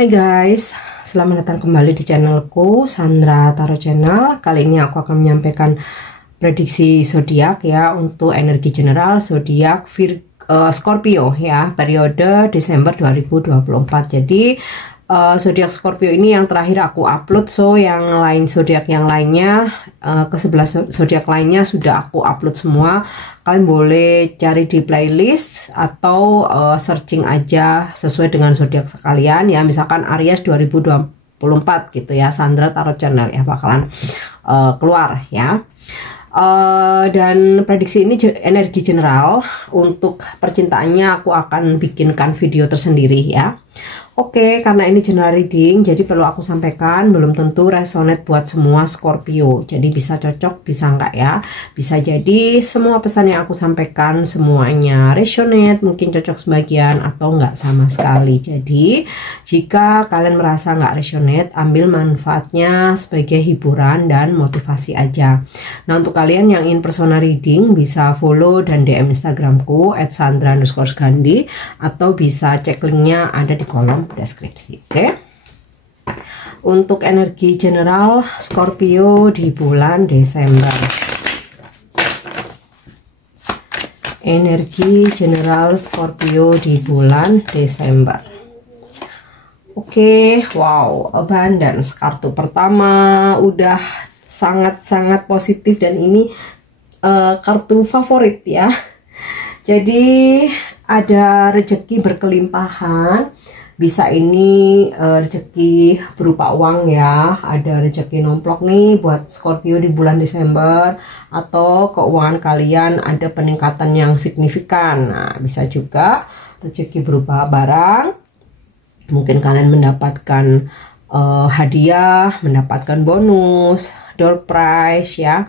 Hai guys, selamat datang kembali di channelku Sandra Tarot Channel. Kali ini aku akan menyampaikan prediksi zodiak ya untuk energi general zodiak Scorpio ya, periode Desember 2024. Jadi zodiak Scorpio ini yang terakhir aku upload, so yang lain zodiak yang lainnya ke-11 zodiak lainnya sudah aku upload semua. Kalian boleh cari di playlist atau searching aja sesuai dengan zodiak sekalian ya, misalkan Aries 2024 gitu ya, Sandra Tarot Channel ya, bakalan keluar ya. Dan prediksi ini energi general. Untuk percintaannya aku akan bikinkan video tersendiri ya. Oke, karena ini general reading, jadi perlu aku sampaikan, belum tentu resonate buat semua Scorpio. Jadi bisa cocok, bisa enggak ya. Bisa jadi semua pesan yang aku sampaikan semuanya resonate, mungkin cocok sebagian atau enggak sama sekali. Jadi jika kalian merasa enggak resonate, ambil manfaatnya sebagai hiburan dan motivasi aja. Nah, untuk kalian yang ingin personal reading, bisa follow dan DM Instagramku @sandra_gandhi, atau bisa cek linknya ada di kolom deskripsi. Oke. Untuk energi general Scorpio di bulan Desember. Energi general Scorpio di bulan Desember. Oke, wow, abundance kartu pertama udah sangat-sangat positif dan ini kartu favorit ya. Jadi ada rezeki berkelimpahan. Bisa ini rezeki berupa uang ya, ada rezeki nomplok nih buat Scorpio di bulan Desember, atau keuangan kalian ada peningkatan yang signifikan. Nah, bisa juga rezeki berupa barang, mungkin kalian mendapatkan hadiah, mendapatkan bonus, door prize ya,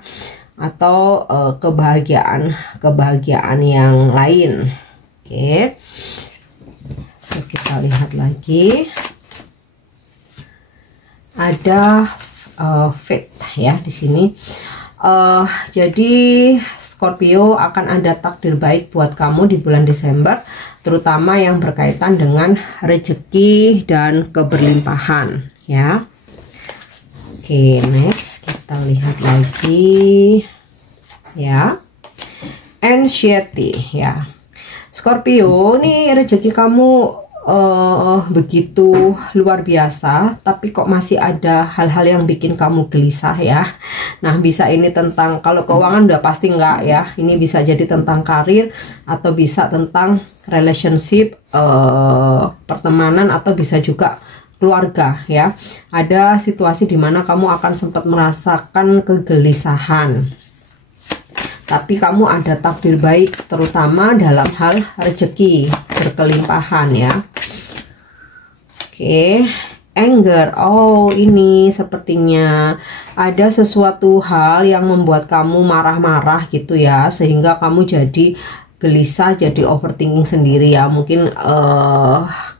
atau kebahagiaan yang lain. Oke. So, kita lihat lagi, ada fate ya di sini. Jadi Scorpio akan ada takdir baik buat kamu di bulan Desember, terutama yang berkaitan dengan rezeki dan keberlimpahan ya. Oke, next kita lihat lagi ya, anxiety ya. Scorpio, nih rezeki kamu begitu luar biasa, tapi kok masih ada hal-hal yang bikin kamu gelisah ya. Nah, bisa ini tentang, kalau keuangan udah pasti enggak ya, ini bisa jadi tentang karir, atau bisa tentang relationship, pertemanan, atau bisa juga keluarga ya. Ada situasi dimana kamu akan sempat merasakan kegelisahan, tapi kamu ada takdir baik, terutama dalam hal rezeki berkelimpahan ya. Oke, anger. Oh, ini sepertinya ada sesuatu hal yang membuat kamu marah-marah gitu ya, sehingga kamu jadi gelisah, jadi overthinking sendiri ya. Mungkin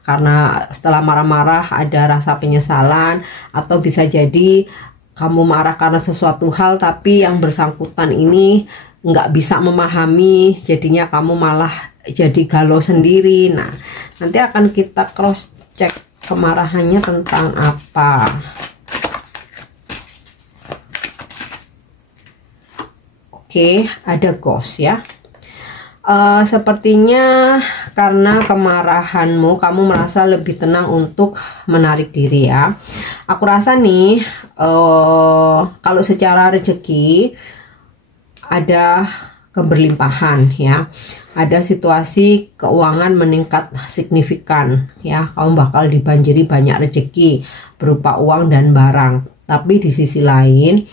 karena setelah marah-marah ada rasa penyesalan, atau bisa jadi kamu marah karena sesuatu hal tapi yang bersangkutan ini nggak bisa memahami, jadinya kamu malah jadi galau sendiri. Nah, nanti akan kita cross check kemarahannya tentang apa. Oke, ada ghost ya. Sepertinya karena kemarahanmu kamu merasa lebih tenang untuk menarik diri ya. Aku rasa nih kalau secara rezeki ada keberlimpahan ya, ada situasi keuangan meningkat signifikan ya, kamu bakal dibanjiri banyak rezeki berupa uang dan barang. Tapi di sisi lain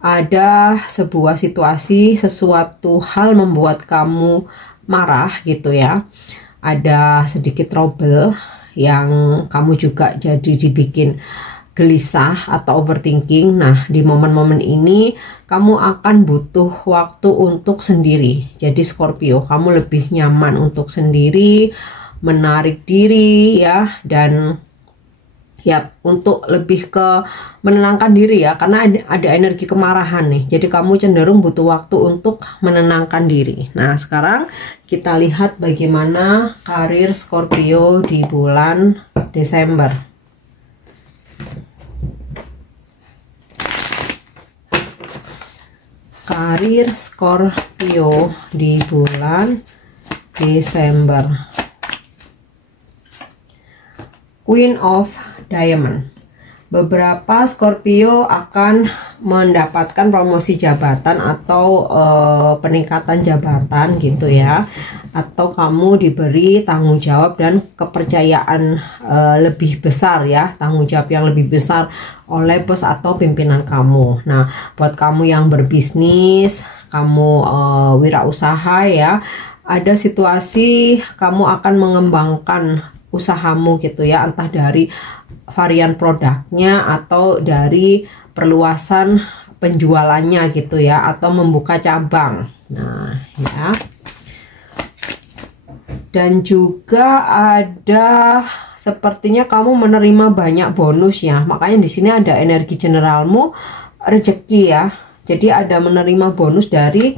ada sebuah situasi, sesuatu hal membuat kamu marah gitu ya, ada sedikit trouble yang kamu juga jadi dibikin gelisah atau overthinking. Nah, di momen-momen ini kamu akan butuh waktu untuk sendiri. Jadi Scorpio, kamu lebih nyaman untuk sendiri, menarik diri ya, dan ya untuk lebih ke menenangkan diri ya, karena ada energi kemarahan nih. Jadi kamu cenderung butuh waktu untuk menenangkan diri. Nah, sekarang kita lihat bagaimana karir Scorpio di bulan Desember. Karir Scorpio di bulan Desember. Queen of Diamond. Beberapa Scorpio akan mendapatkan promosi jabatan atau peningkatan jabatan gitu ya, atau kamu diberi tanggung jawab dan kepercayaan lebih besar ya, tanggung jawab yang lebih besar oleh bos atau pimpinan kamu. Nah, buat kamu yang berbisnis, kamu wirausaha ya, ada situasi kamu akan mengembangkan usahamu gitu ya, entah dari varian produknya atau dari perluasan penjualannya gitu ya, atau membuka cabang. Nah ya, dan juga ada sepertinya kamu menerima banyak bonus ya, makanya di sini ada energi generalmu rezeki ya, jadi ada menerima bonus dari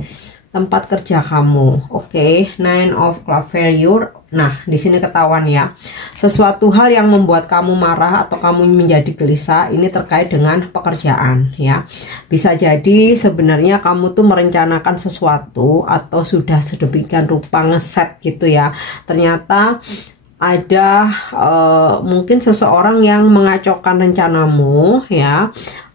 tempat kerja kamu. Oke, Nine of Cavalier. Nah, di sini ketahuan ya, sesuatu hal yang membuat kamu marah atau kamu menjadi gelisah ini terkait dengan pekerjaan ya. Bisa jadi sebenarnya kamu tuh merencanakan sesuatu atau sudah sedemikian rupa ngeset gitu ya. Ternyata ada mungkin seseorang yang mengacaukan rencanamu ya,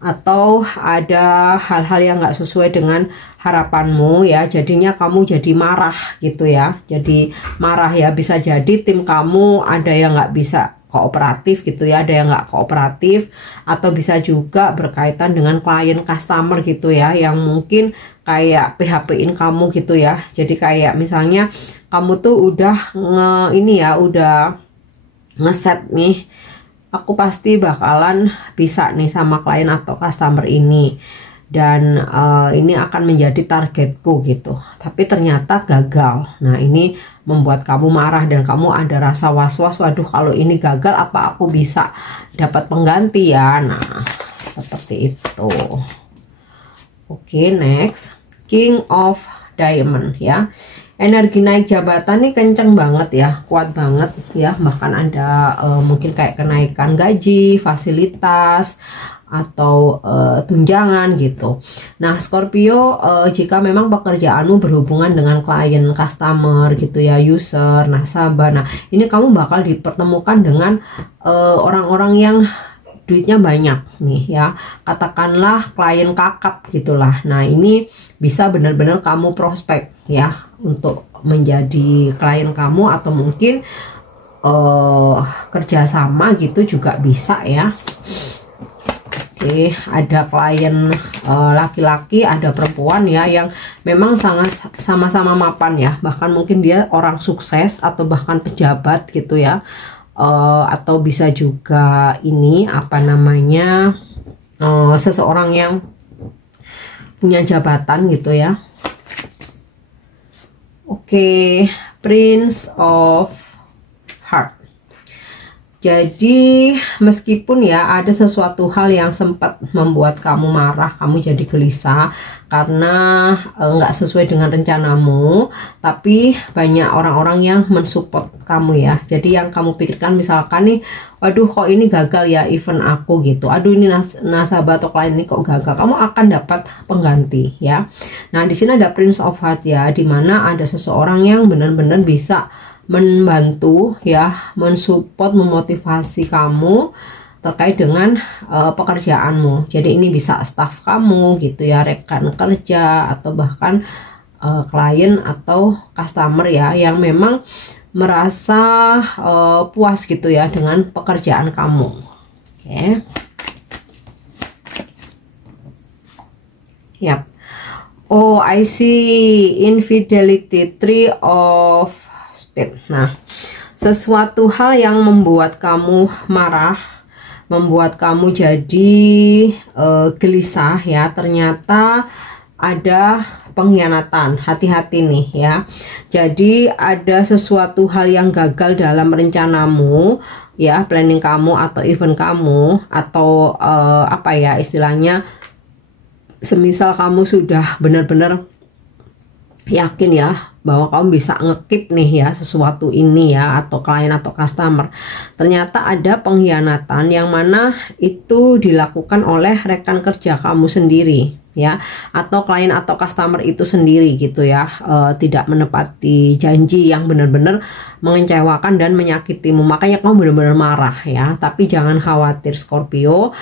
atau ada hal-hal yang nggak sesuai dengan harapanmu ya, jadinya kamu jadi marah gitu ya, jadi marah ya. Bisa jadi tim kamu ada yang nggak bisa kooperatif gitu ya, ada yang nggak kooperatif, atau bisa juga berkaitan dengan klien customer gitu ya, yang mungkin kayak PHP-in kamu gitu ya. Jadi kayak misalnya kamu tuh udah udah ngeset nih, aku pasti bakalan bisa nih sama klien atau customer ini, dan ini akan menjadi targetku gitu, tapi ternyata gagal. Nah, ini membuat kamu marah dan kamu ada rasa was-was, waduh kalau ini gagal apa aku bisa dapat pengganti ya. Nah, seperti itu. Oke, next, King of Diamond ya. Energi naik jabatan nih kenceng banget ya, kuat banget ya, bahkan ada mungkin kayak kenaikan gaji, fasilitas, atau tunjangan gitu. Nah, Scorpio, jika memang pekerjaanmu berhubungan dengan klien, customer gitu ya, user, nasabah, nah ini kamu bakal dipertemukan dengan orang-orang yang duitnya banyak nih ya, katakanlah klien kakap gitulah. Nah, ini bisa benar-benar kamu prospek ya untuk menjadi klien kamu, atau mungkin kerjasama gitu juga bisa ya. Oke, ada klien laki-laki, ada perempuan ya, yang memang sangat sama-sama mapan ya, bahkan mungkin dia orang sukses atau bahkan pejabat gitu ya. Atau bisa juga ini apa namanya, seseorang yang punya jabatan gitu ya. Oke, Prince of Heart. Jadi meskipun ya ada sesuatu hal yang sempat membuat kamu marah, kamu jadi gelisah karena nggak sesuai dengan rencanamu, tapi banyak orang-orang yang mensupport kamu ya. Jadi yang kamu pikirkan misalkan nih, waduh kok ini gagal ya event aku gitu, aduh ini nasabah atau klien ini kok gagal, kamu akan dapat pengganti ya. Nah, di sini ada Prince of Heart ya, dimana ada seseorang yang benar-benar bisa membantu ya, mensupport, memotivasi kamu terkait dengan pekerjaanmu. Jadi ini bisa staff kamu gitu ya, rekan kerja, atau bahkan klien atau customer ya, yang memang merasa puas gitu ya dengan pekerjaan kamu. Oke. Yap. Oh, I see infidelity, Three of Speed. Nah, sesuatu hal yang membuat kamu marah, membuat kamu jadi gelisah ya, ternyata ada pengkhianatan. Hati-hati nih ya. Jadi ada sesuatu hal yang gagal dalam rencanamu ya, planning kamu atau event kamu, atau apa ya istilahnya, semisal kamu sudah benar-benar yakin ya bahwa kamu bisa ngekip nih ya sesuatu ini ya, atau klien atau customer. Ternyata ada pengkhianatan yang mana itu dilakukan oleh rekan kerja kamu sendiri ya, atau klien atau customer itu sendiri gitu ya, tidak menepati janji yang benar-benar mengecewakan dan menyakitimu. Makanya kamu benar-benar marah ya. Tapi jangan khawatir Scorpio,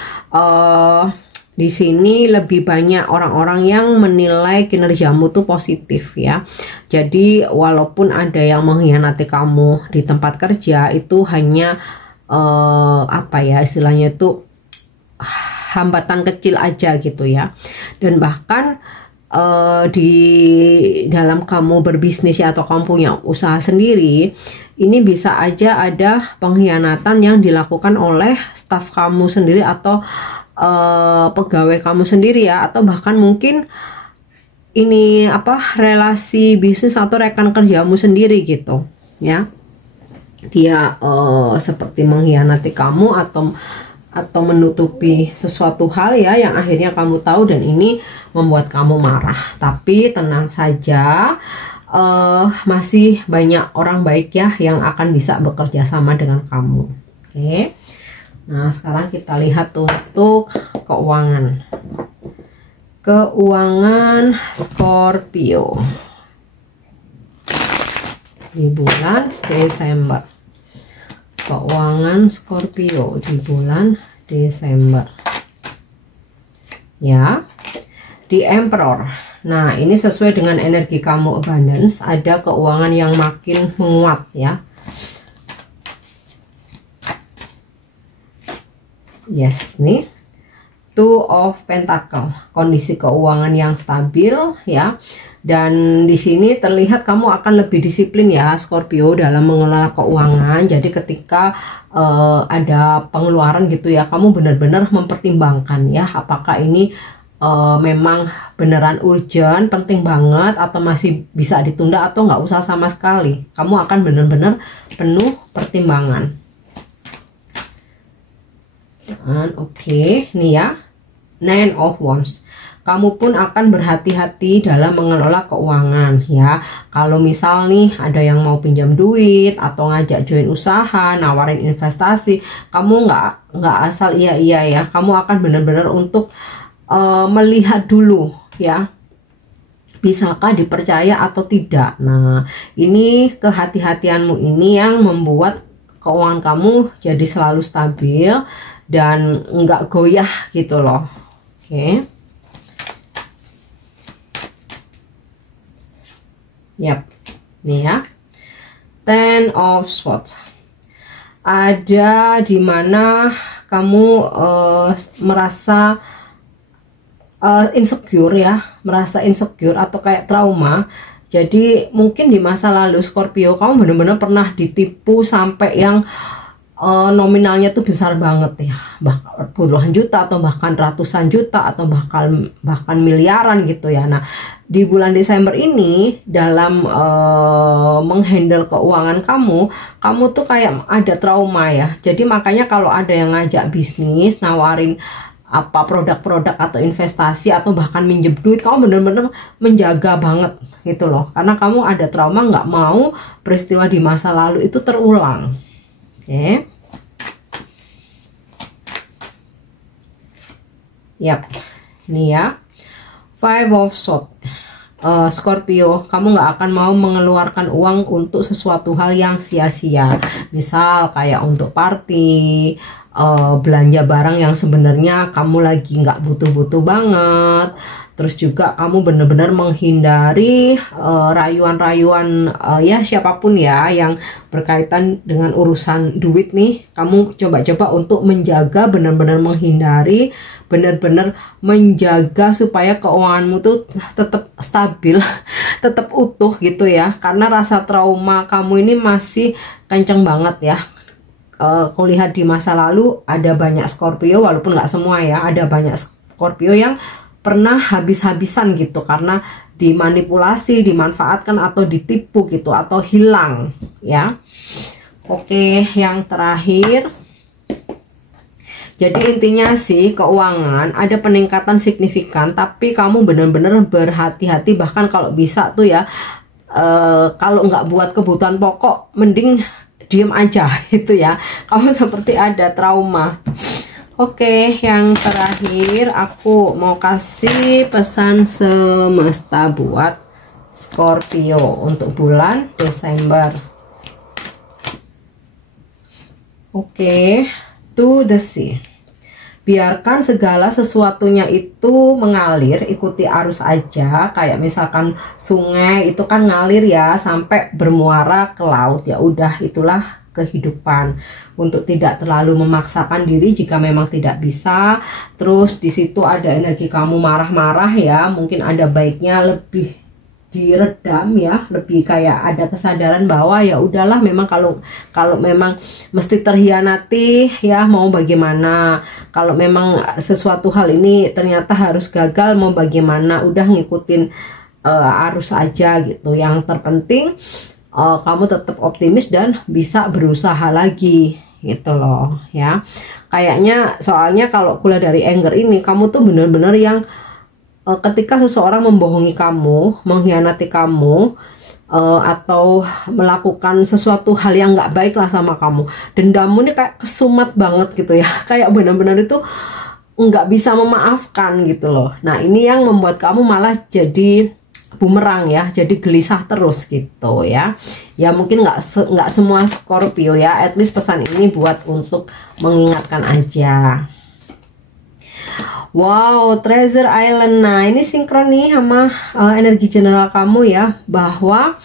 di sini lebih banyak orang-orang yang menilai kinerjamu tuh positif ya. Jadi walaupun ada yang mengkhianati kamu di tempat kerja, itu hanya apa ya istilahnya itu hambatan kecil aja gitu ya. Dan bahkan di dalam kamu berbisnis ya, atau kamu punya usaha sendiri, ini bisa aja ada pengkhianatan yang dilakukan oleh staf kamu sendiri atau pegawai kamu sendiri ya, atau bahkan mungkin ini apa relasi bisnis atau rekan kerjamu sendiri gitu ya. Dia seperti mengkhianati kamu atau menutupi sesuatu hal ya yang akhirnya kamu tahu, dan ini membuat kamu marah. Tapi tenang saja, masih banyak orang baik ya yang akan bisa bekerja sama dengan kamu. Oke. Nah, sekarang kita lihat untuk keuangan. Keuangan Scorpio di bulan Desember. Keuangan Scorpio di bulan Desember. Ya. Di Emperor. Nah, ini sesuai dengan energi kamu abundance, ada keuangan yang makin menguat ya. Yes, nih Two of Pentacle, kondisi keuangan yang stabil ya. Dan di sini terlihat kamu akan lebih disiplin ya Scorpio dalam mengelola keuangan. Jadi ketika ada pengeluaran gitu ya, kamu benar-benar mempertimbangkan ya, apakah ini memang beneran urgent, penting banget, atau masih bisa ditunda, atau nggak usah sama sekali. Kamu akan benar-benar penuh pertimbangan. Oke, nih ya, Nine of Wands. Kamu pun akan berhati-hati dalam mengelola keuangan ya. Kalau misal nih ada yang mau pinjam duit atau ngajak join usaha, nawarin investasi, kamu nggak asal iya ya. Kamu akan benar-benar untuk melihat dulu ya, bisakah dipercaya atau tidak. Nah, ini kehati-hatianmu ini yang membuat keuangan kamu jadi selalu stabil dan nggak goyah gitu loh. Oke. Yap, nih ya, Ten of Swords. Ada dimana kamu merasa insecure ya, merasa insecure atau kayak trauma. Jadi mungkin di masa lalu Scorpio kamu benar-benar pernah ditipu sampai yang nominalnya tuh besar banget ya, bahkan puluhan juta atau bahkan ratusan juta atau bahkan miliaran gitu ya. Nah, di bulan Desember ini dalam menghandle keuangan kamu tuh kayak ada trauma ya. Jadi makanya kalau ada yang ngajak bisnis, nawarin apa produk-produk atau investasi atau bahkan minjem duit, kamu bener-bener menjaga banget gitu loh, karena kamu ada trauma, nggak mau peristiwa di masa lalu itu terulang. Oke. Yap, ini ya, Five of Swords. Scorpio, kamu nggak akan mau mengeluarkan uang untuk sesuatu hal yang sia-sia, misal kayak untuk party, belanja barang yang sebenarnya kamu lagi nggak butuh-butuh banget. Terus juga kamu benar-benar menghindari rayuan-rayuan ya siapapun ya yang berkaitan dengan urusan duit nih. Kamu coba-coba untuk menjaga, benar-benar menghindari, benar-benar menjaga supaya keuanganmu tuh tetap stabil, tetap utuh gitu ya. Karena rasa trauma kamu ini masih kenceng banget ya. Aku lihat di masa lalu ada banyak Scorpio, walaupun nggak semua ya, ada banyak Scorpio yang pernah habis-habisan gitu karena dimanipulasi, dimanfaatkan atau ditipu gitu, atau hilang ya. Oke, yang terakhir, jadi intinya sih keuangan ada peningkatan signifikan, tapi kamu benar-benar berhati-hati, bahkan kalau bisa tuh ya kalau nggak buat kebutuhan pokok mending diem aja gitu ya. Kamu seperti ada trauma. Oke, yang terakhir aku mau kasih pesan semesta buat Scorpio untuk bulan Desember. Oke, to the sea. Biarkan segala sesuatunya itu mengalir, ikuti arus aja. Kayak misalkan sungai itu kan ngalir ya sampai bermuara ke laut, ya udah, itulah kehidupan. Untuk tidak terlalu memaksakan diri jika memang tidak bisa. Terus di situ ada energi kamu marah-marah ya, mungkin ada baiknya lebih diredam ya, lebih kayak ada kesadaran bahwa ya udahlah, memang kalau memang mesti terhianati ya, mau bagaimana. Kalau memang sesuatu hal ini ternyata harus gagal, mau bagaimana, udah ngikutin arus aja gitu. Yang terpenting kamu tetap optimis dan bisa berusaha lagi gitu loh ya. Kayaknya soalnya kalau kuliah dari anger ini, kamu tuh bener-bener yang ketika seseorang membohongi kamu, mengkhianati kamu, atau melakukan sesuatu hal yang nggak baik lah sama kamu, dendammu ini kayak kesumat banget gitu ya, kayak benar-benar itu nggak bisa memaafkan gitu loh. Nah ini yang membuat kamu malah jadi bumerang ya, jadi gelisah terus gitu ya. Ya mungkin nggak semua Scorpio ya, at least pesan ini buat untuk mengingatkan aja. Wow, Treasure Island. Nah ini sinkron nih sama energi general kamu ya, bahwa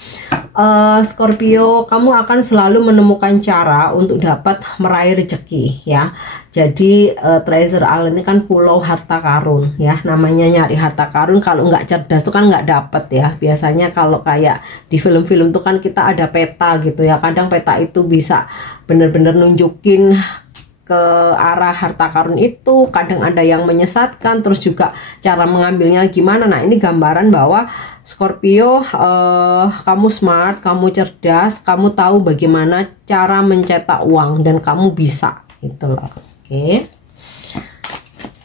Scorpio, kamu akan selalu menemukan cara untuk dapat meraih rezeki ya. Jadi Treasure Island ini kan pulau harta karun ya, namanya nyari harta karun. Kalau nggak cerdas tuh kan nggak dapet ya. Biasanya kalau kayak di film-film tuh kan kita ada peta gitu ya, kadang peta itu bisa bener-bener nunjukin ke arah harta karun itu, kadang ada yang menyesatkan, terus juga cara mengambilnya gimana. Nah ini gambaran bahwa Scorpio, kamu smart, kamu cerdas, kamu tahu bagaimana cara mencetak uang dan kamu bisa gitu loh. Oke,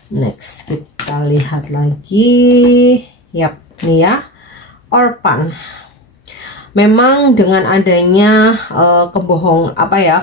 next kita lihat lagi. Yap, nih ya, Orphan. Memang dengan adanya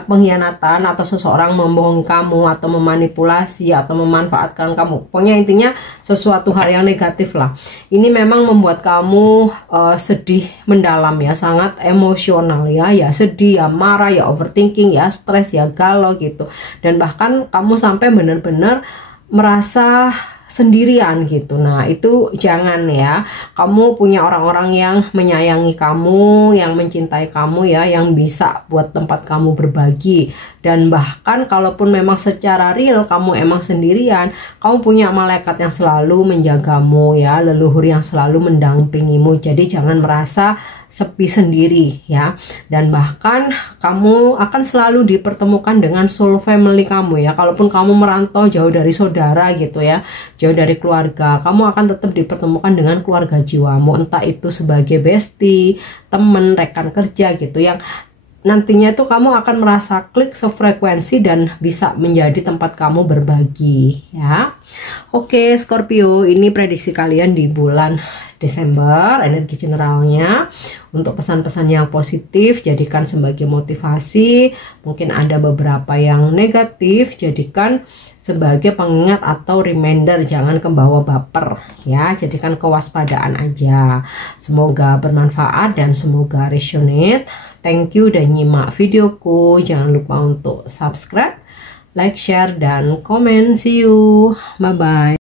pengkhianatan atau seseorang membohongi kamu atau memanipulasi atau memanfaatkan kamu, pokoknya intinya sesuatu hal yang negatif lah, ini memang membuat kamu sedih mendalam ya, sangat emosional ya, ya sedih, ya marah, ya overthinking, ya stres, ya galau gitu. Dan bahkan kamu sampai benar-benar merasa sendirian gitu. Nah itu jangan ya, kamu punya orang-orang yang menyayangi kamu, yang mencintai kamu ya, yang bisa buat tempat kamu berbagi. Dan bahkan kalaupun memang secara real kamu emang sendirian, kamu punya malaikat yang selalu menjagamu ya, leluhur yang selalu mendampingimu. Jadi jangan merasa sepi sendiri ya. Dan bahkan kamu akan selalu dipertemukan dengan soul family kamu ya. Kalaupun kamu merantau jauh dari saudara gitu ya, jauh dari keluarga, kamu akan tetap dipertemukan dengan keluarga jiwamu, entah itu sebagai bestie, temen, rekan kerja gitu, yang nantinya itu kamu akan merasa klik sefrekuensi dan bisa menjadi tempat kamu berbagi ya. Oke Scorpio, ini prediksi kalian di bulan Desember, energi generalnya. Untuk pesan-pesan yang positif jadikan sebagai motivasi, mungkin ada beberapa yang negatif jadikan sebagai pengingat atau reminder, jangan kebawa baper ya, jadikan kewaspadaan aja. Semoga bermanfaat dan semoga resonate. Thank you udah nyimak videoku, jangan lupa untuk subscribe, like, share, dan komen. See you, bye bye.